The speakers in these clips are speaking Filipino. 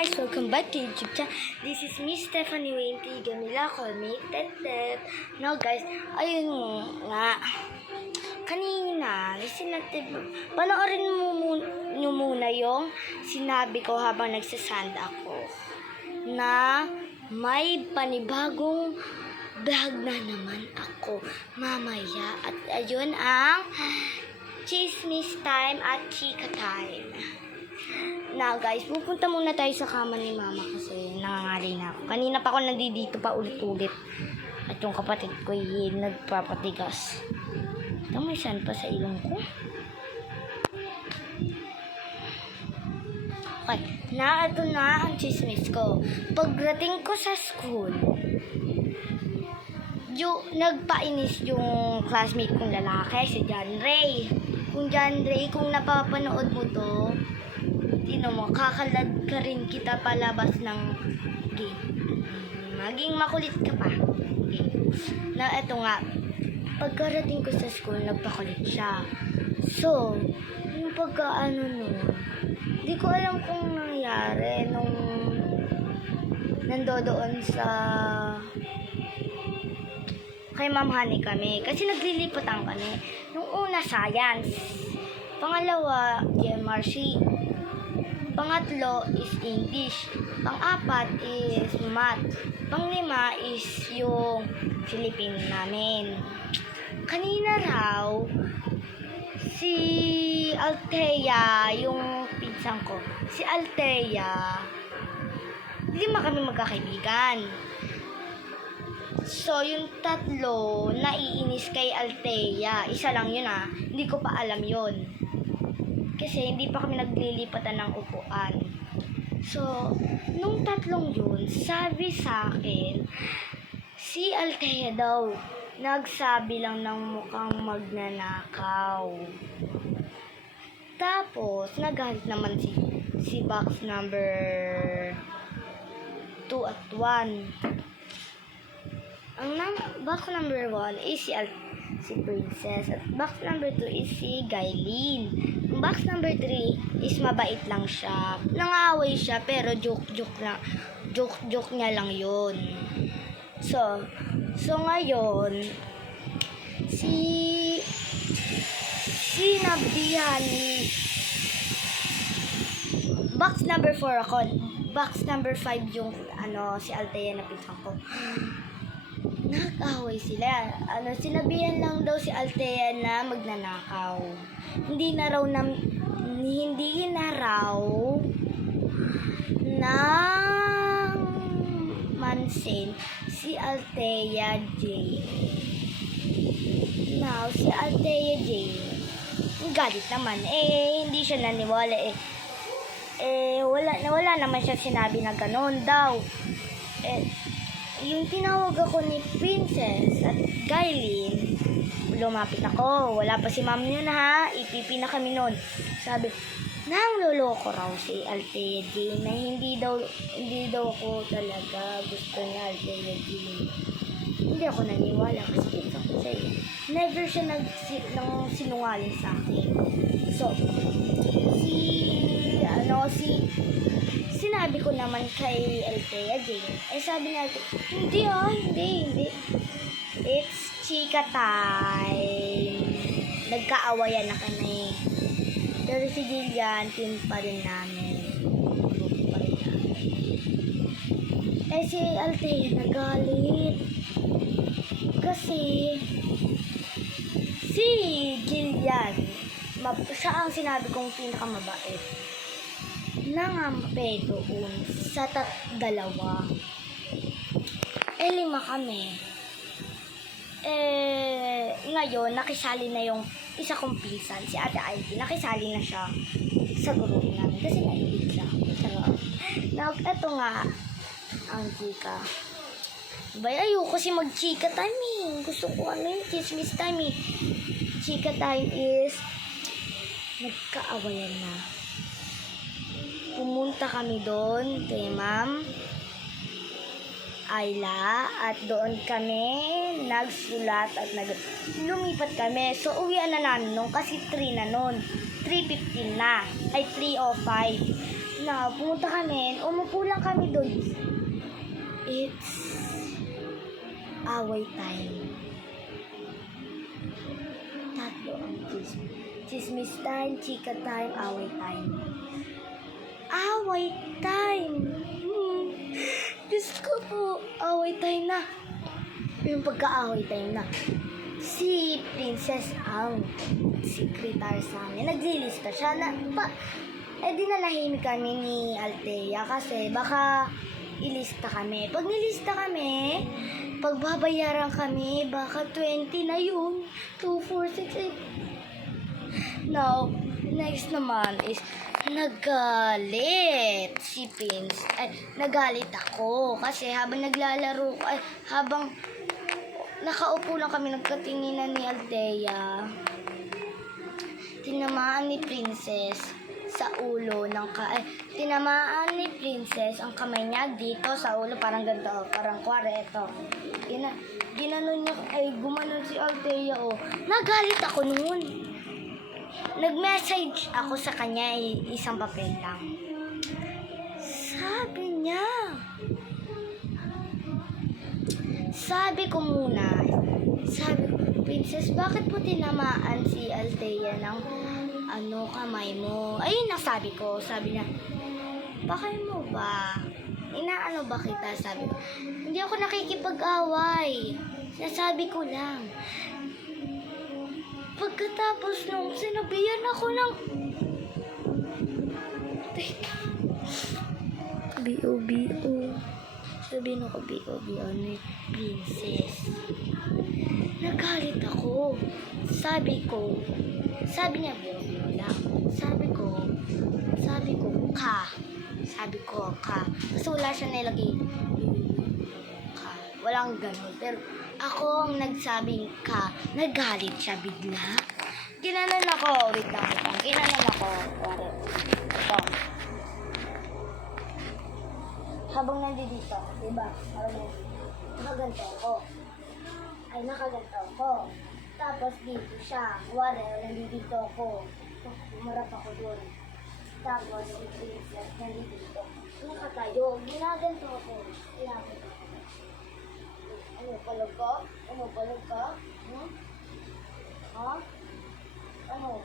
guys, welcome back to YouTube channel. This is Miss Stephanie Wayne Gamila, call me Tetet. Now guys, ayun nga. Kanina, panoorin nyo muna yung sinabi ko habang nagsasand ako na may panibagong vlog na naman ako mamaya. At ayun ang chismis time at chika time. Now guys, pupunta muna tayo sa kama ni mama kasi nangangalay na ako. Kanina pa ako nandito pa ulit-ulit. At yung kapatid ko yung nagpapatigas. Ito may sand pa sa ilong ko. Okay, ito na ang chismis ko. Pagdating ko sa school, nagpainis yung classmate kong lalaki, si John Ray. Kung napapanood mo to, kakalad ka rin kita palabas ng gate. Maging makulit ka pa. Okay. Na eto nga, pagkarating ko sa school, nagpakulit siya. So, yung di ko alam kung nangyari nung nandoon sa kay Ma'am Honey kami. Kasi naglilipatan kami. Nung una, science. Pangalawa, GMRC. Pangatlo is English. Pang-apat is math. Pang-lima is yung Philippine namin. Kanina raw, si Althea, yung pinsan ko, si Althea, 5 kami magkakaibigan. So, yung tatlo, naiinis kay Althea. Isa lang yun Hindi ko pa alam yun. Kasi hindi pa kami naglilipatan ng upuan. So, nung tatlong yun, sabi sa akin, si Althea daw, nagsabi lang ng mukhang magnanakaw. Tapos, nagalit naman si box number 2 at 1. Ang box number 1 is si Princess. At box number 2 is si Gailin. Ang box number 3 is mabait lang siya. Nangaway siya pero joke lang. Joke niya lang yun. So ngayon, sinabihan ni box number 4 ako. Box number 5 yung si Althea na pinsan ko. Nag-away sila. Sinabihan lang daw si Althea na magnanakaw. Hindi na raw nang mansin si Althea Jane. Now, si Althea Jane, galit naman. Hindi siya naniwala. Wala naman siya sinabi na gano'n daw. Yung tinawag ako ni Princess at Gailin, lumapit ako. Wala pa si ma'am yun ipipi na kami nun. Sabi, nangloloko raw si Althea Jane na hindi daw ako talaga gusto ni Althea Jane. Hindi ako naniwala kasi ito ko sa'yo. Never siya nang sinungaling sa akin. So, sinabi ko naman kay Althea Jane. Sabi niya, hindi. It's chika time. Nagkaawayan na kami. Pero si Jillian, team pa rin namin. Group pa rin namin. Si Althea nagalit. Kasi, si Jillian, siya ang sinabi kong pinakamabait. Nangampe doon sa dalawa. 5 kami. Ngayon, nakisali na yung isa kong pinsan, si Ate Ivy. Nakisali na siya sa group namin kasi nailig siya. Now, eto nga ang chika. Ayoko kasi mag-chika time Gusto ko yung chismis time Chika time is nagkaawayan na. Pumunta kami doon kay Ma'am Ayla at doon kami nagsulat at lumipat kami. So, uwian na namin kasi 3 na nun. 3:15 na. Ay, 3:05. na, pumunta kami, umupo lang kami doon. It's away time. Tatlo ang chismis. Chismis time, chika time, away time. Away time! Diyos ko po, away time na. Yung pagka-away time na. Si Princess ang secretary sa amin. Naglilista siya na di nalahimik kami ni Althea kasi baka ilista kami. Pag nilista kami, pagbabayaran kami, baka 20 na yun. 2, 4, 6, 8. Now, next naman is nagalit si Prince. Nagalit ako kasi habang naglalaro, habang nakaupo lang kami nagkatinginan ni Althea, tinamaan ni Princess sa ulo ng tinamaan ni Princess ang kamay niya dito sa ulo, parang ganito, parang kware ito. Ginanon niya, gumanon si Althea, Nagalit ako noon. Nag-message ako sa kanya, isang papel lang. Sabi ko, Princess, bakit po tinamaan si Althea ng kamay mo? Ayun ang sabi ko. Sabi niya, bakit mo ba? Inaano ba kita? Sabi ko, hindi ako nakikipag-away. Nasabi ko lang. Pagkatapos nung sinabihan ako ng B.O.B.O. Sabihin ako B.O.B.O. ni Princess. Nagalit ako. Sabi niya B.O.B.O. lang. Sabi ko, ka. Kasi wala siya nilagay. Ka. Walang ganun. Pero ako ang nagsabing ka. Nagalit siya bigla. Ginanon ako. Wait lang. Ginanon ako. Ito. Habang nandito, diba? Nakaganto ako. Tapos dito siya. Nandito ako. Umarap ako doon. Tapos si Princess nandito. Nakatayo. Ginaganto ako. Palag ka? Ha? Ano?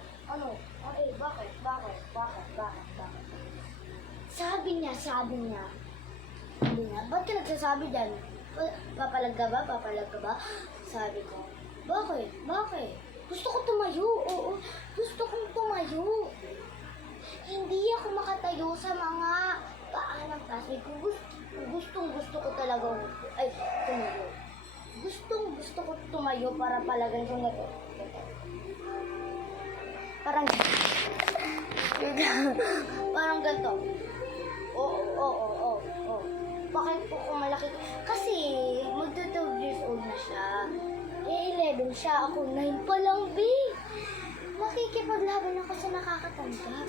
Bakit? Sabi niya. Ba't ka nagsasabi dyan? Papalag ka ba? Sabi ko, bakit? Gusto ko tumayo, oo. Gusto kong tumayo. Hindi ako makatayo sa mga paa ng plastic. Gusto ko talaga tumayo. Gusto ko tumayo para palagan ko na to. Parang ganito. Oo. Bakit po kung malaki? Kasi magto-12 years old na siya. 11 siya. Ako 9 pa lang, B. Makikipaglaban ako sa nakakatanggap.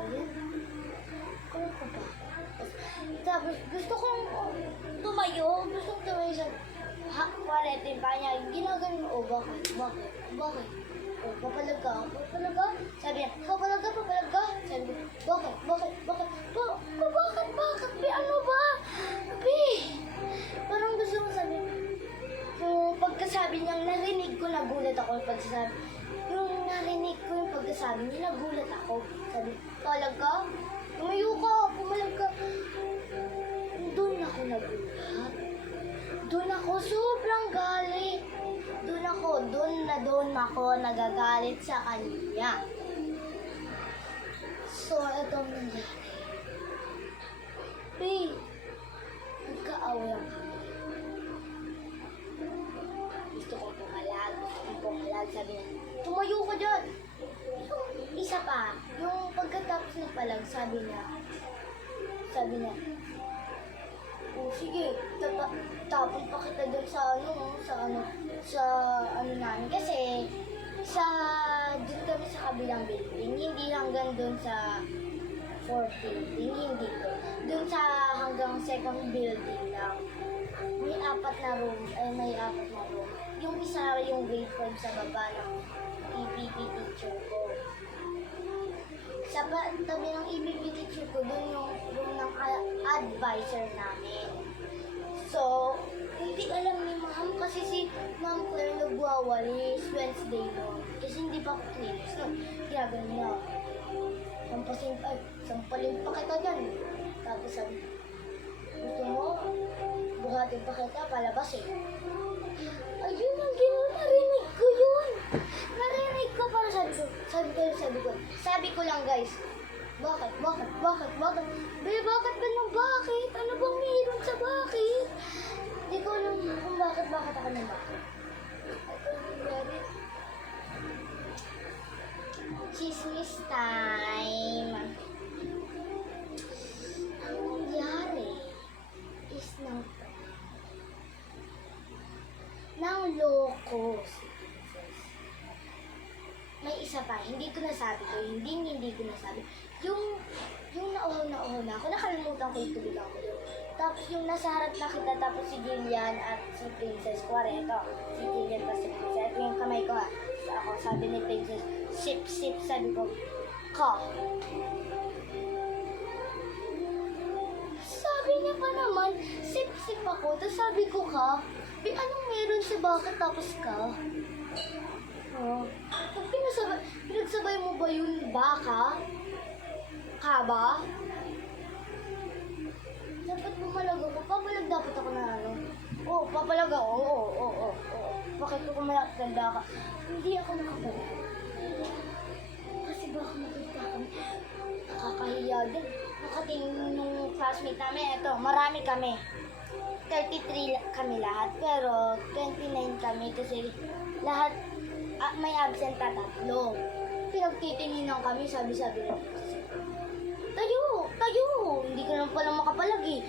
Ayan. Kung ko ba? Tapos gusto kong tumayo sa paletin pa niya. Ginaganon mo, bakit? Papalag ka? Sabi niya, papalag ka? Sabi ko, bakit? Bakit? Ano ba? Parang gusto mo sabi. Yung pagkasabi niya, narinig ko, nagulat ako yung pagkasabi. Yung narinig ko yung pagkasabi niya, nagulat ako. Sabi, papalag ka? Tumayo ka, pumalag ka. Doon ako nagulat. Doon ako sobrang galit. Doon ako nagagalit sa kanya. So, itong nangyari. Nagka-away kami. Gusto kong pumalag. Sabi niya, tumayo ka dyan. Isa pa, yung pagkatapos ng palag, sabi niya, sige, tapon pa kita dun sa ano namin. Kasi, dun kami sa kabilang building, hindi hanggang dun sa 4th building, hindi to. Dun sa hanggang 2nd building lang. May 4 na room. Yung isa, yung grade 5 sa baba ng PPP teacher ko. Sa tabi ng EBB teacher ko, doon yung room ng advisor namin. So, hindi alam ni ma'am kasi si Ma'am Claire nagwawalis Wednesday noon. Kasi hindi pa ako cleans. No, ginagano niya. Sampalin pa kita dyan. Tapos sabi, gusto mo, buhatin pa kita, palabas eh. Ayun ang ginawa, narinig ko yun. Narinig ko, parang sabi ko lang guys, bakit? Be, bakit ganun, bakit? Ano bang meron sa bakit? Hindi ko alam kung bakit ako na bakit. Chismis time. Ang nangyari is nang loko. May isa pa, hindi ko nasabi ko, hindi ko nasabi. Yung nauna ako, nakalimutan ko yung tubigan ko doon. Tapos yung nasa harap na kita, tapos si Gillian at si Princess, kuwari, ito, si Gillian pa si Princess, ito yung kamay ko ha. Ako, sabi ni Princess, sip, sabi ko, ka. Sabi niya pa naman, sip ako, tapos sabi ko ka, anong meron sa bakit tapos ka? Oh. Pinagsabay mo ba yun baka? Ka ba? Dapat pumalag ako. Papalag dapat ako na ano. Oo, papalag ako. Oo. Bakit ko kumalag ganda ka? Hindi ako nakapalag. Kasi baka makita kami. Nakakahiya din. Nakatingin nung classmate namin. Ito, marami kami. 33 kami lahat. Pero 29 kami kasi lahat may absent na 3. Pinagtitinginan kami, sabi-sabi lang. Tayo! Hindi ka lang pala makapalag eh.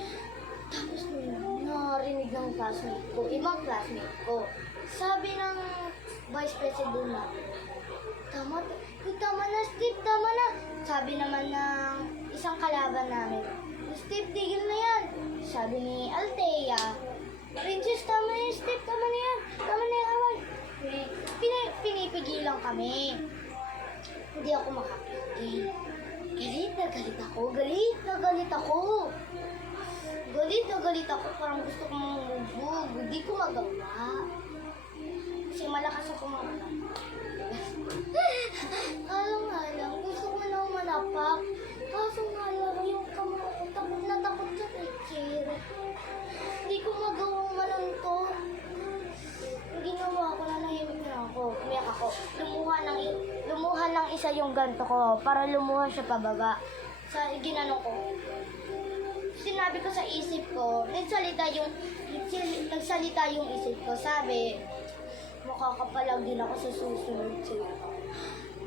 Tapos narinig ng classmate ko, ibang classmate ko. Sabi ng vice president na, tama na Steve, tama na. Sabi naman ng isang kalaban namin, Steve, tigil na yan. Sabi ni Althea, Princess, tama na yan, Steve, tama na yan away. Pinipigilan kami. Hindi ako makapigil. Galit na galit ako. Parang gusto kong mamubog. Hindi ko magawa. Kasi malakas ako magawa. Kala nga lang, gusto ko na manapak. Kaso nga lang, yung kamay ko, takot na takot sa teacher. Hindi ko magawang mananto. Ginawa ko na nahimik na ako. Umiyak ako. Lumuha ng isa yung ganto ko para lumuha siya pababa. Ginano ko. Sinabi ko sa isip ko, nagsalita yung isip ko. Sabi, makakapalag din ako sa susunod sila.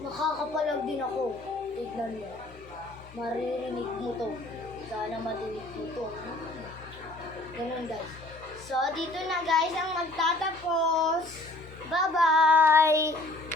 Makakapalag din ako. Tignan mo. Maririnig mo to. Sana matinig mo to. Ganun guys. So, dito na guys ang magtatapos. Bye-bye!